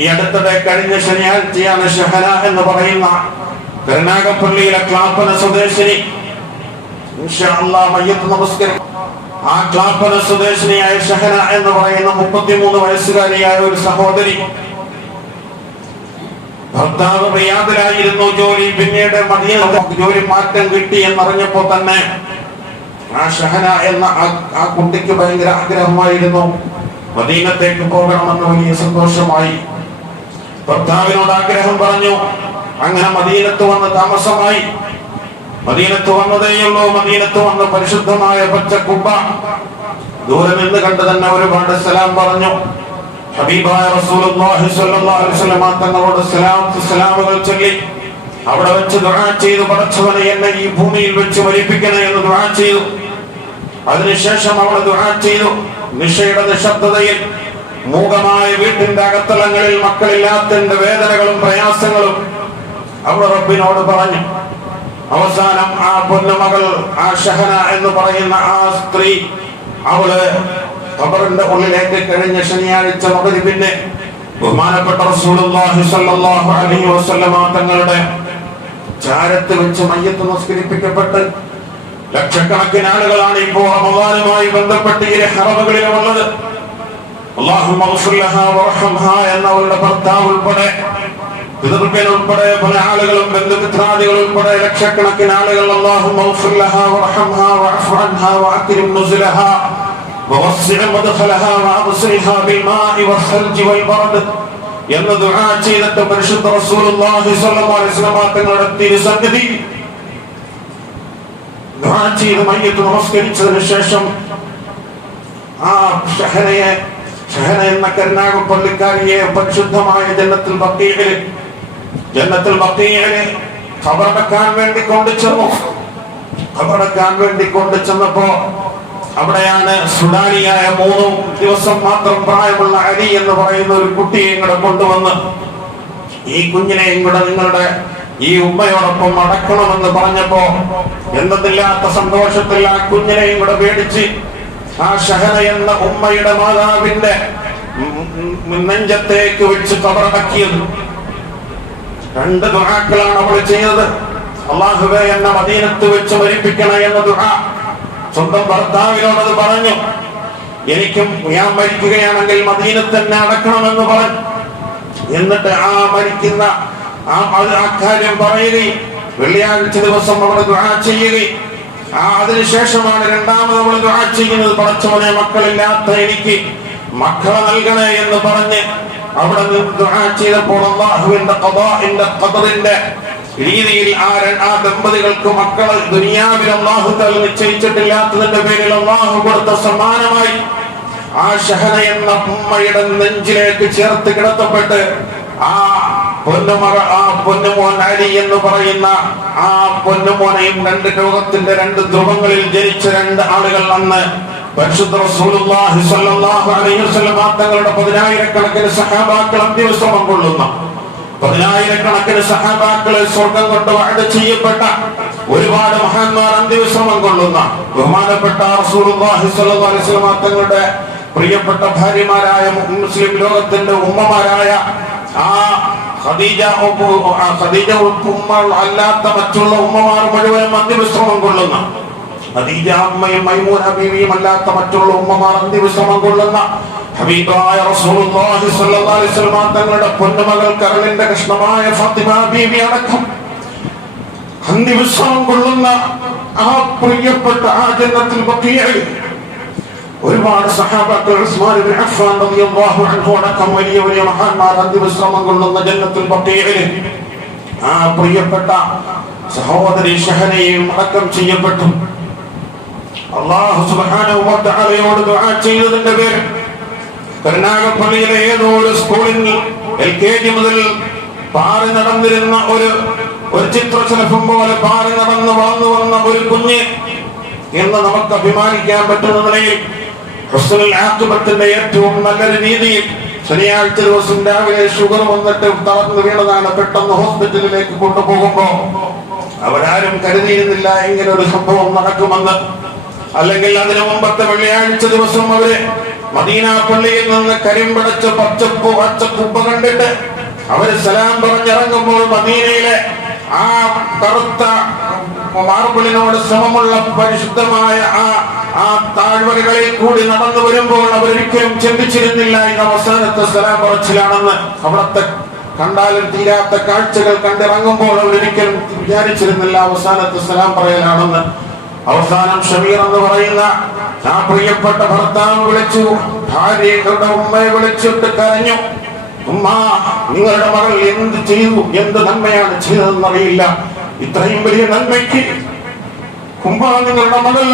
ഈ അടുത്തിടെ കഴിഞ്ഞ ശനിയാഴ്ചയാണ് ഷഹല എന്ന് പറയുന്ന കരുനാഗപ്പള്ളിയിലെ ക്ലാപ്പന സ്വദേശിനി. ഇൻഷാ അല്ലാഹ് മയ്യത്ത് നമസ്കരി ആ ക്ലാപ്പന സ്വദേശിനിയായ ഷഹല എന്ന് പറയുന്ന മുപ്പത്തിമൂന്ന് വയസ്സുകാരിയായ ഒരു സഹോദരി. ഭർത്താവ് റിയാദിലായിരുന്നു ജോലി പിന്നീട് മതിയ ജോലി മാറ്റം കിട്ടി എന്നറിഞ്ഞപ്പോ തന്നെ ആ ഷഹന എന്ന ആ കുട്ടിക്ക് ഭയങ്കര ആഗ്രഹമായിരുന്നു. മദീനത്തേക്ക് പോകണമെന്ന് വലിയ സന്തോഷമായി. ഭർത്താവിനോട് ആഗ്രഹം പറഞ്ഞു. അങ്ങനെ മദീനത്ത് വന്ന് താമസമായി. മദീനത്ത് വന്നതേയുള്ളൂ. മദീനത്ത് വന്ന് പരിശുദ്ധമായ പച്ചക്കുപ്പ. ദൂരെ നിന്ന് കണ്ട് തന്നെ ഒരുപാട് സലാം പറഞ്ഞു. ഹബീബായ റസൂലുള്ളാഹി സ്വല്ലല്ലാഹു അലൈഹി വസല്ലം തങ്ങളോട് സലാം സലാമുകൾ ചൊല്ലി. അവിടെ വെച്ച് ദുആ ചെയ്തു പടച്ചവനെ എന്നെ ഈ ഭൂമിയിൽ വെച്ച് മരിപ്പിക്കണേ എന്ന് ദുആ ചെയ്തു. അതിനുശേഷം അവൾ ദുആ ചെയ്തു. നിഷയുടെ നിശബ്ദതയിൽ മൂകമായ വീട്ടിന്റെ അകത്തളങ്ങളിൽ മക്കളില്ലാത്തതിന്റെ വേദനകളും പ്രയാസങ്ങളും അവൾ റബ്ബിനോട് പറഞ്ഞു. അവസാനം ആ പൊന്നുമകൾ ആ ഷഹന എന്ന് പറയുന്ന ആ സ്ത്രീ അവൾ ഖബറിന്റെ ഉള്ളിലേക്ക് കഴിഞ്ഞ ശനിയാഴ്ച മകരിപ്പിന്റെ ബഹുമാനപ്പെട്ട റസൂലുള്ളാഹി സ്വല്ലല്ലാഹു അലൈഹി വസല്ലമ തങ്ങളുടെ ചാരത്ത് വെച്ച് മയ്യത്ത് നമസ്കരിപ്പിക്കപ്പെട്ട് ലക്ഷക്കണക്കിന് ആളുകളാണ് ഇപ്പോൾ റമദാനുമായി ബന്ധപ്പെട്ട് ഈ ഹറമുകളിലുള്ളത് എന്നവരുടെ ഭർത്താവ് ഉൾപ്പെടെ പിതൃപ്പൻ ഉൾപ്പെടെ പല ആളുകളും ബന്ധുമിത്രാദികൾ ഉൾപ്പെടെ ലക്ഷക്കണക്കിന് ആളുകൾ എന്ന് ദുആ ചെയ്തിട്ട് പരിശുദ്ധ റസൂലുള്ളാഹി സ്വല്ലല്ലാഹു അലൈഹി വസല്ലം തങ്ങളുടെ തിരുസന്നിധി ദുആ ചെയ്ത് മയ്യത്ത് നമസ്കരിച്ചതിന് ശേഷം ആ ഷഹനയെ ഷഹന എന്ന കരുനാഗം പള്ളിക്കാരിയെ പരിശുദ്ധമായ ജന്നത്തിൽ ബക്കീൽ ജന്നത്തിൽ ബക്കീൽ കബറടക്കാൻ വേണ്ടി കൊണ്ടു ചെന്നു. കബറടക്കാൻ വേണ്ടി കൊണ്ടു ചെന്നപ്പോ അവിടെയാണ് സുഡാനിയായ മൂന്ന് ദിവസം മാത്രം പ്രായമുള്ള അരി എന്ന് പറയുന്ന ഒരു കുട്ടിയെ ഇങ്ങോട്ട് കൊണ്ടുവന്ന് ഈ കുഞ്ഞിനെ കൂടെ നിങ്ങളുടെ ഈ ഉമ്മയോടൊപ്പം അടക്കണമെന്ന് പറഞ്ഞപ്പോ എന്തെന്നില്ലാത്ത സന്തോഷത്തിൽ ആ കുഞ്ഞിനെയും കൂടെ പേടിച്ച് ആ ഷഹന എന്ന ഉമ്മയുടെ മാതാവിന്റെ നെഞ്ചത്തേക്ക് വെച്ച് കബറടക്കിയത്. രണ്ട് ദുഹാക്കളാണ് അവൾ ചെയ്തത്. അള്ളാഹുബെ എന്ന മദീനത്ത് വെച്ച് മരിപ്പിക്കണ എന്ന ദുഹ സ്വന്തം ഭർത്താവിനോടത് പറഞ്ഞു. എനിക്കും ഞാൻ മരിക്കുകയാണെങ്കിൽ മദീനത്ത് തന്നെ അടക്കണമെന്ന് പറഞ്ഞു. എന്നിട്ട് ആ മരിക്കുന്ന ആ അക്കാര്യം പറയുകയും വെള്ളിയാഴ്ച ദിവസം അവിടെ ദുഹ ചെയ്യുകയും ആ അതിനുശേഷമാണ് രണ്ടാമത് നമ്മൾ ദുആ ചെയ്യുന്നത്. പടച്ചവനെ മക്കളില്ലാത്ത എനിക്ക് മക്കളെ നൽകണേ എന്ന് പറഞ്ഞ് അവിടെ ദുആ ചെയ്തപ്പോൾ അള്ളാഹുവിന്റെ ഖദാഇന്റെ ഖദറിന്റെ രീതിയിൽ ആ ആ ദമ്പതികൾക്ക് മക്കളെ ദുനിയാവിൽ അള്ളാഹു തല നിശ്ചയിച്ചിട്ടില്ലാത്തതിന്റെ പേരിൽ അള്ളാഹു കൊടുത്ത സമ്മാനമായി ആ ഷഹന എന്ന ഉമ്മയുടെ നെഞ്ചിലേക്ക് ചേർത്ത് കിടത്തപ്പെട്ട് ആ പൊന്നുമറ ആ പൊന്നുമോൻ എന്ന് പറയുന്ന ആ പൊന്നുമോനെയും രണ്ട് ലോകത്തിന്റെ രണ്ട് ധ്രുവങ്ങളിൽ ജനിച്ച രണ്ട് ആളുകൾ അന്ന് പരിശുദ്ധ തങ്ങളുടെ പതിനായിരക്കണക്കിന് സഹാബാക്കൾ അന്ത്യവിശ്രമം കൊള്ളുന്ന. പതിനായിരക്കണക്കിന് സഹാബാക്കളെ സ്വർഗം കൊണ്ട് വാഴ ചെയ്യപ്പെട്ട ഒരുപാട് മഹാന്മാർ അന്ത്യവിശ്രമം കൊള്ളുന്ന ബഹുമാനപ്പെട്ട തങ്ങളുടെ പ്രിയപ്പെട്ട ഭാര്യമാരായ മുസ്ലിം ലോകത്തിന്റെ ഉമ്മമാരായ ആ ഖദീജ ഖദീജ ഉമ്മ അല്ലാത്ത മറ്റുള്ള ഉമ്മമാർ മുഴുവൻ അന്ത്യവിശ്രമം കൊള്ളുന്ന. ഖദീജ അമ്മയും മൈമൂന ബീവിയും അല്ലാത്ത മറ്റുള്ള ഉമ്മമാർ അന്തിവിശ്രമം കൊള്ളുന്ന. ഹബീബായ റസൂലുള്ളാഹി സ്വല്ലല്ലാഹു അലൈഹി വസല്ലം തങ്ങളുടെ പൊന്നുമകൾ കരളിന്റെ കൃഷ്ണമായ ഫാത്തിമ ബീവി അടക്കം അന്തിവിശ്രമം കൊള്ളുന്ന ആ പ്രിയപ്പെട്ട ആ ജന്നത്തിൽ ബഖീഅയിൽ ഒരുപാട് സഹാബാക്കൾ ഉസ്മാൻ ഇബ്നു അഫ്ഫാൻ റളിയല്ലാഹു അൻഹു അടക്കം വലിയ വലിയ മഹാന്മാർ അന്തിമശ്രമം കൊള്ളുന്ന ജന്നത്തുൽ ബഖീഇൽ ആ പ്രിയപ്പെട്ട സഹോദരി ഷഹനയും അടക്കം ചെയ്യപ്പെട്ടു. അള്ളാഹു സുബ്ഹാനഹു വ തആലയോട് ദുആ ചെയ്തതിന്റെ പേര് കരുനാഗപ്പള്ളിയിലെ ഏതോ ഒരു സ്കൂളിൽ എൽ മുതൽ പാറി നടന്നിരുന്ന ഒരു ഒരു ചിത്രശലഭം പോലെ പാറി നടന്ന് വളർന്നു വന്ന ഒരു കുഞ്ഞ് എന്ന് നമുക്ക് അഭിമാനിക്കാൻ പറ്റുന്ന നിലയിൽ ഹുസ്നുൽ ഏറ്റവും നല്ലൊരു രീതിയിൽ ശനിയാഴ്ച ദിവസം രാവിലെ ഷുഗർ വന്നിട്ട് തളർന്നു വീണതാണ് പെട്ടെന്ന് ഹോസ്പിറ്റലിലേക്ക് കൊണ്ടുപോകുമ്പോ അവരാരും കരുതിയിരുന്നില്ല ഇങ്ങനെ ഒരു സംഭവം നടക്കുമെന്ന്. അല്ലെങ്കിൽ അതിനു മുമ്പത്തെ വെള്ളിയാഴ്ച ദിവസം അവർ മദീന പള്ളിയിൽ നിന്ന് കരിമ്പടച്ച പച്ചപ്പ് പച്ചക്കുപ്പ കണ്ടിട്ട് അവർ സലാം പറഞ്ഞിറങ്ങുമ്പോൾ മദീനയിലെ ആ കറുത്ത മാർബിളിനോട് ശ്രമമുള്ള പരിശുദ്ധമായ ആ ആ താഴ്വരകളിൽ കൂടി നടന്നു വരുമ്പോൾ അവരൊരിക്കലും ചിന്തിച്ചിരുന്നില്ല എന്ന അവസാനത്തെ സ്ഥലം പറച്ചിലാണെന്ന് അവിടത്തെ കണ്ടാലും തീരാത്ത കാഴ്ചകൾ കണ്ടിറങ്ങുമ്പോൾ അവരൊരിക്കലും വിചാരിച്ചിരുന്നില്ല അവസാനത്തെ സ്ഥലം പറയലാണെന്ന്. അവസാനം ഷമീർ എന്ന് പറയുന്ന ആ പ്രിയപ്പെട്ട ഭർത്താവ് വിളിച്ചു ഭാര്യയുടെ ഉമ്മയെ വിളിച്ചിട്ട് കരഞ്ഞു. ഉമ്മ നിങ്ങളുടെ മകൾ എന്ത് ചെയ്തു? എന്ത് നന്മയാണ് ചെയ്തതെന്നറിയില്ല. ഇത്രയും വലിയ നന്മയ്ക്ക് ഉമ്മ നിങ്ങളുടെ മകൾ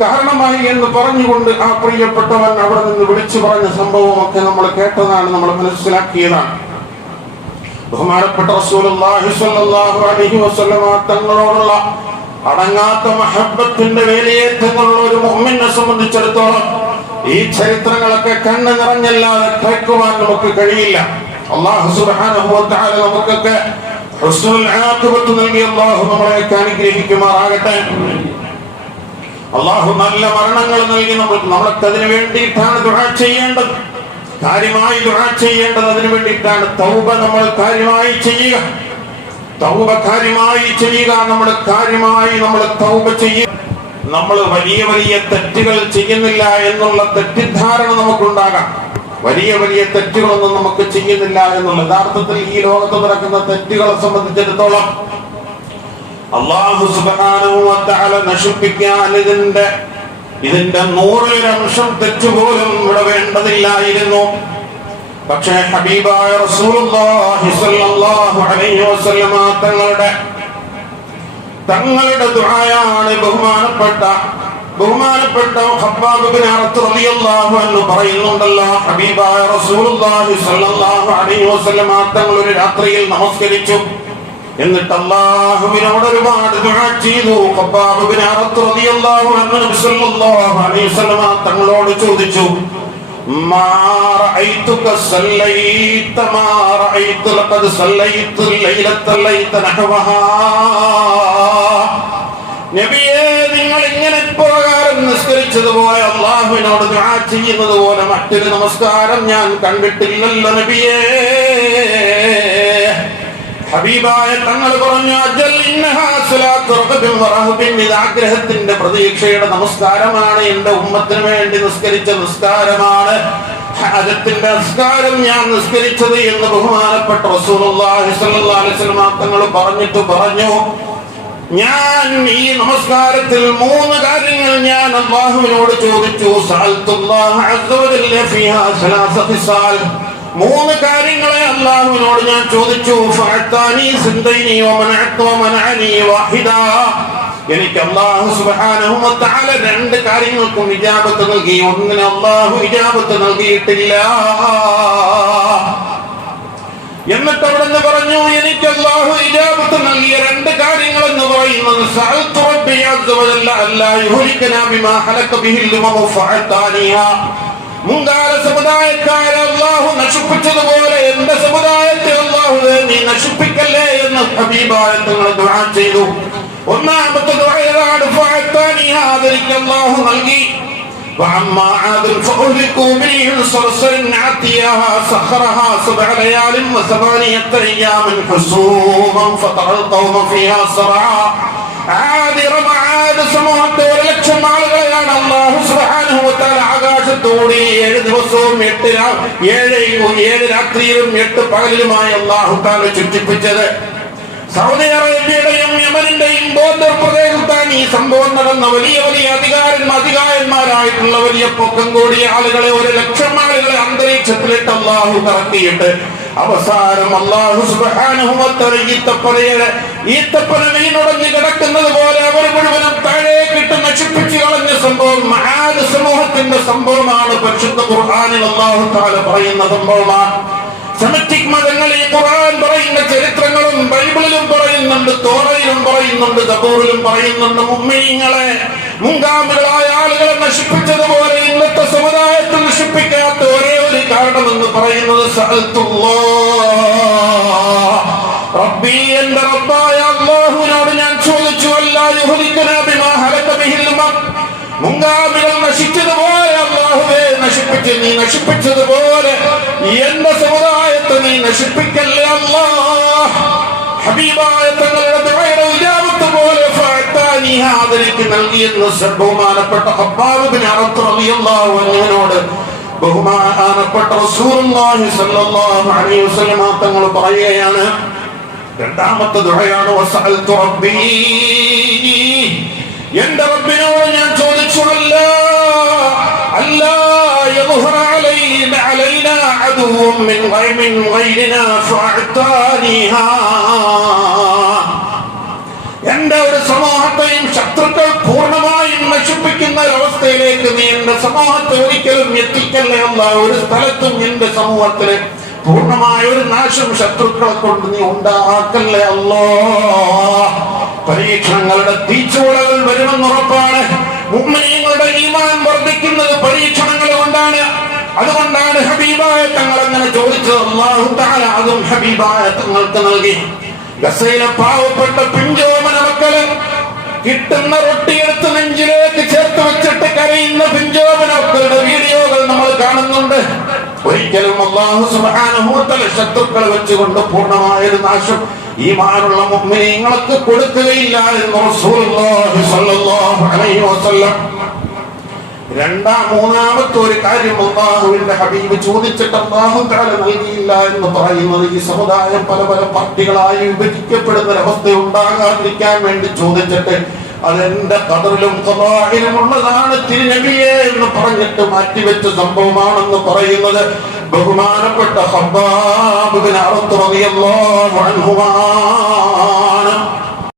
കാരണമായി എന്ന് പറഞ്ഞുകൊണ്ട് ആ പ്രിയപ്പെട്ടവൻ അവിടെ നിന്ന് വിളിച്ചു പറഞ്ഞ സംഭവമൊക്കെ നമ്മൾ കേട്ടതാണ് നമ്മൾ മനസ്സിലാക്കിയതാണ്. ബഹുമാനപ്പെട്ട റസൂലുള്ളാഹി സ്വല്ലല്ലാഹു അലൈഹി വസല്ലമ തങ്ങളോടുള്ള അടങ്ങാത്ത മഹബത്തിന്റെ വേലയേറ്റങ്ങളുള്ള ഒരു മുഹമ്മിനെ സംബന്ധിച്ചിടത്തോളം ഈ ചരിത്രങ്ങളൊക്കെ കണ്ണു നിറഞ്ഞല്ലാതെ കേൾക്കുവാൻ നമുക്ക് കഴിയില്ല. അള്ളാഹു തആല നമുക്കൊക്കെ ഹുസ്നുൽ ആഖിബത്ത് നൽകി അള്ളാഹു നമ്മളെയൊക്കെ അനുഗ്രഹിക്കുമാറാകട്ടെ. അള്ളാഹു നല്ല മരണങ്ങൾ നൽകി നമ്മൾ നമ്മളൊക്കെ അതിനു വേണ്ടിയിട്ടാണ് ദുആ ചെയ്യേണ്ടത്. കാര്യമായി ദുആ ചെയ്യേണ്ടത് അതിനു വേണ്ടിയിട്ടാണ് തൗബ നമ്മൾ കാര്യമായി ചെയ്യുക. തൗബ കാര്യമായി ചെയ്യുക നമ്മൾ കാര്യമായി നമ്മൾ തൗബ ചെയ്യുക. നമ്മൾ വലിയ വലിയ തെറ്റുകൾ ചെയ്യുന്നില്ല എന്നുള്ള തെറ്റിദ്ധാരണ നമുക്കുണ്ടാകാം. വലിയ വലിയ തെറ്റുകളൊന്നും നമുക്ക് ചെയ്യുന്നില്ല എന്നുള്ള യഥാർത്ഥത്തിൽ ഈ ലോകത്ത് നടക്കുന്ന തെറ്റുകളെ സംബന്ധിച്ചിടത്തോളം അള്ളാഹു തആല നശിപ്പിക്കാൻ ഇതിന്റെ ഇതിന്റെ നൂറിലൊരംശം തെറ്റുപോലും ഇവിടെ വേണ്ടതില്ലായിരുന്നു. പക്ഷേ ഹബീബായ തങ്ങളുടെ തങ്ങളുടെ ദുആയാണ് ബഹുമാനപ്പെട്ട ബഹുമാനപ്പെട്ട പറയുന്നുണ്ടല്ലോ ഹബീബായ റസൂലുള്ളാഹി സ്വല്ലല്ലാഹു അലൈഹി തങ്ങൾ ഒരു രാത്രിയിൽ നമസ്കരിച്ചു. എന്നിട്ട് അള്ളാഹുവിനോട് ഒരുപാട് ദുആ ചെയ്തു. ഖബ്ബാബ് ബിൻ റളിയല്ലാഹു അൻഹു നബി സ്വല്ലല്ലാഹു അലൈഹി തങ്ങളോട് ചോദിച്ചു ما رأيتك صليت ما رأيت لقد صليت الليلة الليلة نحوها നബിയെ നിങ്ങൾ ഇങ്ങനെ പ്രകാരം നിസ്കരിച്ചതുപോലെ അള്ളാഹുവിനോട് ദുആ ചെയ്യുന്നത് പോലെ മറ്റൊരു നമസ്കാരം ഞാൻ കണ്ടിട്ടില്ലല്ലോ നബിയേ ഹബീബായ തങ്ങൾ പറഞ്ഞു അജൽ ആഗ്രഹത്തിന്റെ പ്രതീക്ഷയുടെ നമസ്കാരമാണ്. എന്റെ ഉമ്മത്തിന് വേണ്ടി നിസ്കരിച്ച നിസ്കാരമാണ്. ഹജത്തിന്റെ നിസ്കാരം ഞാൻ നിസ്കരിച്ചത് എന്ന് ബഹുമാനപ്പെട്ട തങ്ങൾ പറഞ്ഞിട്ട് പറഞ്ഞു. ഞാൻ ഈ നമസ്കാരത്തിൽ മൂന്ന് കാര്യങ്ങൾ ഞാൻ അള്ളാഹുവിനോട് ചോദിച്ചു. സഅൽതുല്ലാഹ അസ്സ വജല്ല ഫീഹാ സലാസ ഖിസാൽ മൂന്ന് കാര്യങ്ങളെ അള്ളാഹുവിനോട് ഞാൻ ചോദിച്ചു. എനിക്ക് അള്ളാഹു വ രണ്ട് കാര്യങ്ങൾക്കും ഇജാബത്ത് നൽകി. ഒന്നിന് അള്ളാഹു ഇജാബത്ത് നൽകിയിട്ടില്ല. എന്നിട്ട് അവിടെ നിന്ന് പറഞ്ഞു എനിക്ക് അള്ളാഹു ഇജാബത്ത് നൽകിയ രണ്ട് കാര്യങ്ങൾ എന്ന് പറയുന്നത് ബിമാ മുൻകാല സമുദായക്കാരെ അള്ളാഹു നശിപ്പിച്ചതുപോലെ എന്റെ സമുദായത്തെ അള്ളാഹു നീ നശിപ്പിക്കല്ലേ എന്ന് ഹബീബായ തങ്ങൾ ദുആ ചെയ്തു ഒന്നാമത്തെ ദുആയാണ് ഫഅത്താനിഹാ അതെനിക്ക് അള്ളാഹു നൽകി وأما عاد فأهلكوا بريح صرصر عاتيها سخرها سبع ليال وثمانية أيام حسوما فترى القوم فيها صرعا ആദിറം ആദ സമൂഹത്തെ ഒരു ആകാശത്തോടെ ഏഴ് ദിവസവും എട്ട് ഏഴ് ഏഴ് രാത്രിയിലും എട്ട് പകലിലുമായി അള്ളാഹു താല ചുറ്റിപ്പിച്ചത്. സൗദി അറേബ്യയുടെയും യമനിന്റെയും ബോർഡർ പ്രദേശത്താണ് ഈ സംഭവം നടന്ന വലിയ വലിയ അധികാരന്മാർ അധികാരന്മാരായിട്ടുള്ള വലിയ പൊക്കം കൂടിയ ആളുകളെ ഒരു ലക്ഷം ആളുകളെ അന്തരീക്ഷത്തിലിട്ട് അള്ളാഹു കറക്കിയിട്ട് അവസാനം അള്ളാഹു ഈത്തപ്പനയുടെ ഈത്തപ്പന വീണുടഞ്ഞ് കിടക്കുന്നത് പോലെ അവർ മുഴുവനും താഴേക്കിട്ട് നശിപ്പിച്ചു കളഞ്ഞ സംഭവം മഹാന് സമൂഹത്തിന്റെ സംഭവമാണ്. പരിശുദ്ധ ഖുർആനിൽ അള്ളാഹു താല പറയുന്ന സംഭവമാണ്. സെമറ്റിക് മതങ്ങളിൽ ഖുർആൻ പറയുന്ന ചരിത്രങ്ങളും ബൈബിളിലും പറയുന്നുണ്ട് തോറയിലും പറയുന്നുണ്ട് തബൂറിലും പറയുന്നുണ്ട്. മുമ്മീങ്ങളെ മുൻഗാമികളായ ആളുകളെ നശിപ്പിച്ചതുപോലെ ഇന്നത്തെ സമുദായത്തെ നശിപ്പിക്കാത്ത കാരണമെന്ന് പറയുന്നത്. റബ്ബി എന്റെ റബ്ബായ അള്ളാഹുവിനോട് ഞാൻ ചോദിച്ചു ബിഹിൽ നശിച്ചതുപോലെ അല്ലാഹുവേ നശിപ്പിച്ച് നീ നശിപ്പിച്ചതുപോലെ എന്റെ സമുദായത്തെ നീ നശിപ്പിക്കല്ലേ അല്ലാ ഹബീബായ തങ്ങളുടെ ദുആയുടെ ഇജാബത്ത് പോലെ ഫഅതാനി അതെനിക്ക് നൽകിയെന്ന് ബഹുമാനപ്പെട്ട ഹബ്ബാബ് ബിൻ അറത്ത് റളിയല്ലാഹു അൻഹുവിനോട് ബഹുമാനപ്പെട്ട തങ്ങൾ പറയുകയാണ് രണ്ടാമത്തെ ദുഹയാണ് എന്റെ റബ്ബിനോട് ഞാൻ ചോദിച്ചു അല്ല അല്ല എന്റെ ഒരു സമൂഹത്തെയും ശത്രുക്കൾ പൂർണമായി നശിപ്പിക്കുന്ന ഒരവസ്ഥയിലേക്ക് നീ എന്റെ സമൂഹത്തെ ഒരിക്കലും എത്തിക്കല്ലേ അല്ല ഒരു സ്ഥലത്തും എന്റെ സമൂഹത്തിൽ പൂർണമായ ഒരു നാശം ശത്രുക്കളെ കൊണ്ട് നീ ഉണ്ടാക്കല്ലേ അല്ലോ. പരീക്ഷണങ്ങളുടെ തീച്ചുവളകൾ വരുമെന്ന് ഉറപ്പാണ്. മുമ്മനീങ്ങളുടെ ഈമാൻ വർദ്ധിക്കുന്നത് പരീക്ഷണങ്ങൾ കൊണ്ടാണ്. അതുകൊണ്ടാണ് ഹബീബായ തങ്ങൾ അങ്ങനെ ചോദിച്ചത് അതും ഹബീബായ തങ്ങൾക്ക് നൽകി. ഗസയിലെ പാവപ്പെട്ട പിഞ്ചോമന മക്കൾ കിട്ടുന്ന റൊട്ടിയെടുത്ത് നെഞ്ചിലേക്ക് ഒരിക്കലും അള്ളാഹു സുബാനുഭൂത്തല ശത്രുക്കൾ വെച്ചുകൊണ്ട് പൂർണമായൊരു നാശം ഈ മാനുള്ള മുമ്മിനീങ്ങൾക്ക് കൊടുക്കുകയില്ല എന്ന് റസൂലുള്ളാഹി സ്വല്ലല്ലാഹു അലൈഹി വസല്ലം. രണ്ടാം മൂന്നാമത്തെ ഒരു കാര്യം അള്ളാഹുവിന്റെ ഹബീബ് ചോദിച്ചിട്ട് അള്ളാഹു താല നൽകിയില്ല എന്ന് പറയുന്നത് ഈ സമുദായം പല പല പാർട്ടികളായി വിഭജിക്കപ്പെടുന്ന ഒരവസ്ഥ ഉണ്ടാകാതിരിക്കാൻ വേണ്ടി ചോദിച്ചിട്ട് അതെന്റെ കതറിലും കഥാഹിലും ഉള്ളതാണ് തിരുനബിയെ എന്ന് പറഞ്ഞിട്ട് മാറ്റിവെച്ച സംഭവമാണെന്ന് പറയുന്നത്. ബഹുമാനപ്പെട്ട ഹബ്ബാബ് ബിൻ അറത്ത് റളിയല്ലാഹു അൻഹുമാണ്